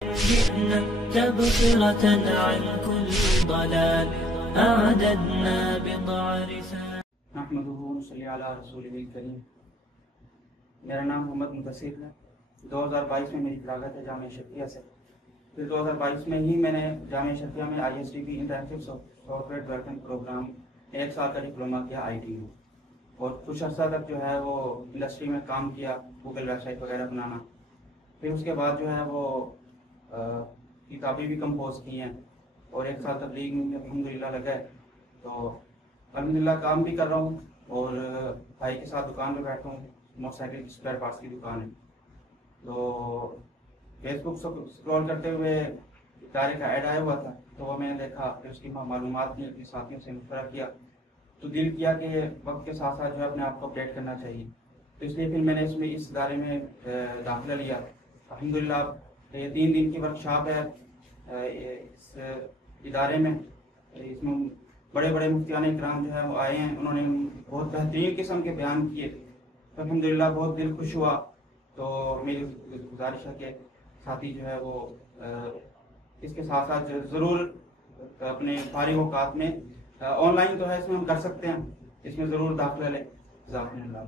جئنا تبصرة عن كل ضلال أعددنا بضع رسال نحمده ونصلي علی رسولہ الکریم۔ میرا نام محمد مدثر ہے۔ 2022 میں میری فراغت ہے جامعہ شرقیہ سے۔ پھر 2022 میں ہی میں نے جامعہ شرقیہ میں ISDB international software development program 1 سال کا ڈپلومہ کیا IT میں، اور کچھ عرصہ تک جو ہے وہ انڈسٹری میں کام کیا، گوگل ویب سائٹ وغیرہ بنانا۔ پھر اس کے بعد جو ہے وہ کتابیں بھی کمپوز کی ہیں، اور 1 سال تبلیغ میں الحمدللہ لگا ہے، تو الحمدللہ کام بھی کر رہا ہوں، اور بھائی کے ساتھ دکان پہ بیٹھا ہوں، موٹر سائیکل کی اسپیئر پارٹس کی دکان ہے۔ تو فیس بک اسکرول کرتے ہوئے ادارے کا ایڈ آیا ہوا تھا، تو وہ میں نے دیکھا، پھر اس کی معلومات نے اپنے ساتھیوں سے مشورہ کیا، تو دل کیا کہ وقت کے ساتھ ساتھ جو ہے اپنے آپ کو اپڈیٹ کرنا چاہیے، تو اس لیے پھر میں نے اس ادارے میں داخلہ لیا۔ الحمدللہ یہ 3 دن کی ورکشاپ ہے اس ادارے میں۔ اس میں بڑے بڑے مفتیان اکرام جو ہے وہ آئے ہیں، انہوں نے بہت بہترین قسم کے بیان کیے، الحمدللہ بہت دل خوش ہوا۔ تو میری گزارش ہے کہ ساتھی جو ہے وہ اس کے ساتھ ساتھ ضرور اپنے فارغ اوقات میں آن لائن تو ہے اس میں ہم کر سکتے ہیں، اس میں ضرور داخلہ لیں۔ جزاکم اللہ۔